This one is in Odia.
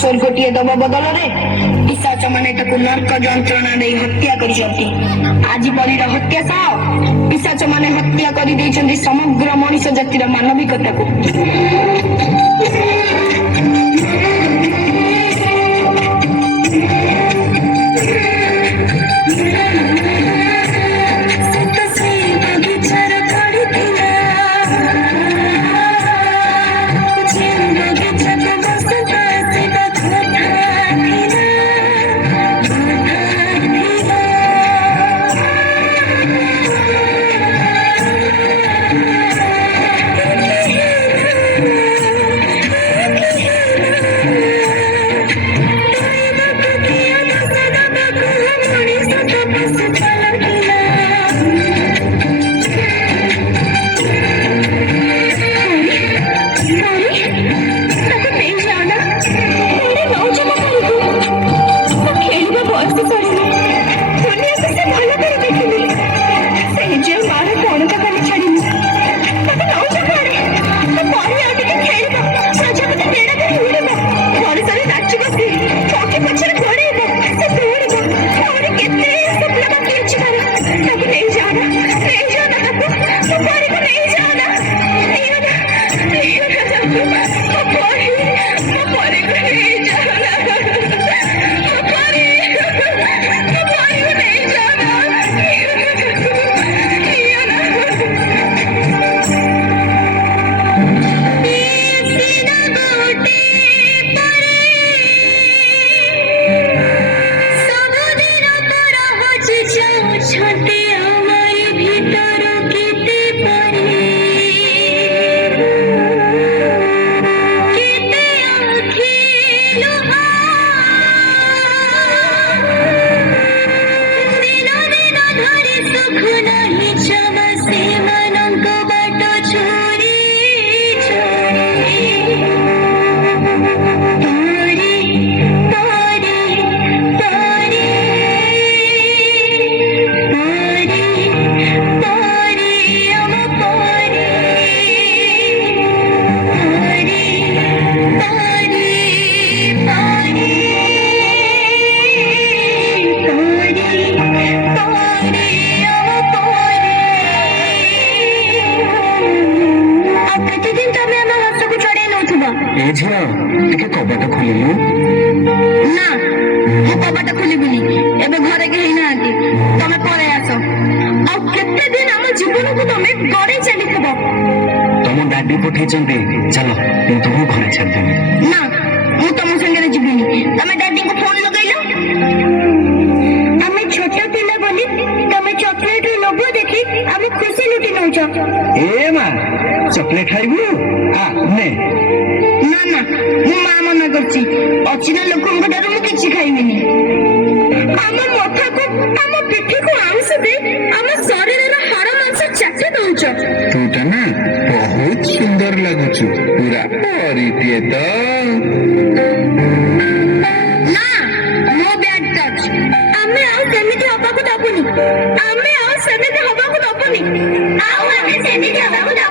स्वर्ग टीए दबा बदल में पिशाच माने नर्क जंत्रणा दे हत्या कर आज परीर हत्या सह पिशाच माने हत्या कर समग्र मनीष जातिर मानविकता को। ନେଇଯାଅ ନା ତାକୁ, ମୋ ପରୀକୁ ନେଇଯାଅ ନା, ନିଅ ନା, ନିଅ ନା ତାକୁ, ମୋ ପରୀକୁ ନେଇଯାଅ ନା, ମୋ ପରୀକୁ ନେଇଯାଅ ନା, ନିଅ ନା ଝିଅ ଟିକେ କବାଟ ଖୋଲିଲୁ। ନା, ମୁଁ କବାଟ ଖୋଲିବିନି, ଏବେ ଘରେ କେହି ନାହାନ୍ତି, ତମେ ପଳେଇ ଆସ। ଆଉ କେତେ ଦିନ ଆମ ଜୀବନକୁ ତମେ ଗଡେଇ ଚାଲିଥିବ? ତମ ଡାଡି ପଠେଇଛନ୍ତି, ଚାଲ ମୁଁ ତମକୁ ଘରେ ଛାଡ଼ିଦେବି। ନା, ମୁଁ ତମ ସାଙ୍ଗରେ ଯିବିନି, ତମେ ଡାଡିଙ୍କୁ ଫୋନ ଲଗେଇଲ। ଆମେ ଛୋଟ ପିଲା ବୋଲି ତମେ ଚକୋଲେଟ ଲୋଭ ଦେଖି ଆମେ ଖୁସି ଲୁଟି ନଉଛ। ଏ ମା ଚକଲେଟ ଖାଇବୁ? ନେ। ନା ନା, ମୁଁ ମା ମନା କରୁଛି, ଅଚିହ୍ନା ଲୋକଙ୍କ ଠାରୁ ମୁଁ କିଛି ଖାଇବିନି। ଆମ ମଥାକୁ, ଆମ ପିଠିକୁ ଆଉଁସି ଦେଇ ଆମ ଶରୀରର ହାଡ଼ ମାଂସ ଚାଟି ଦଉଛ। ତୁଟା ନା ବହୁତ ସୁନ୍ଦର ଲାଗୁଛୁ, ପୁରା ପରିଟିଏ ତ। ନା, ନୋ ବ୍ୟାଡ୍ ଟଚ୍। ଆମେ ଆଉ ସେମିତି ହବାକୁ ଦବୁନି, ଆମେ ଆଉ ସେମିତି ହବାକୁ ଦବୁନି, ଆଉ ଆମେ ସେମିତି ହବାକୁ ଦବୁନି।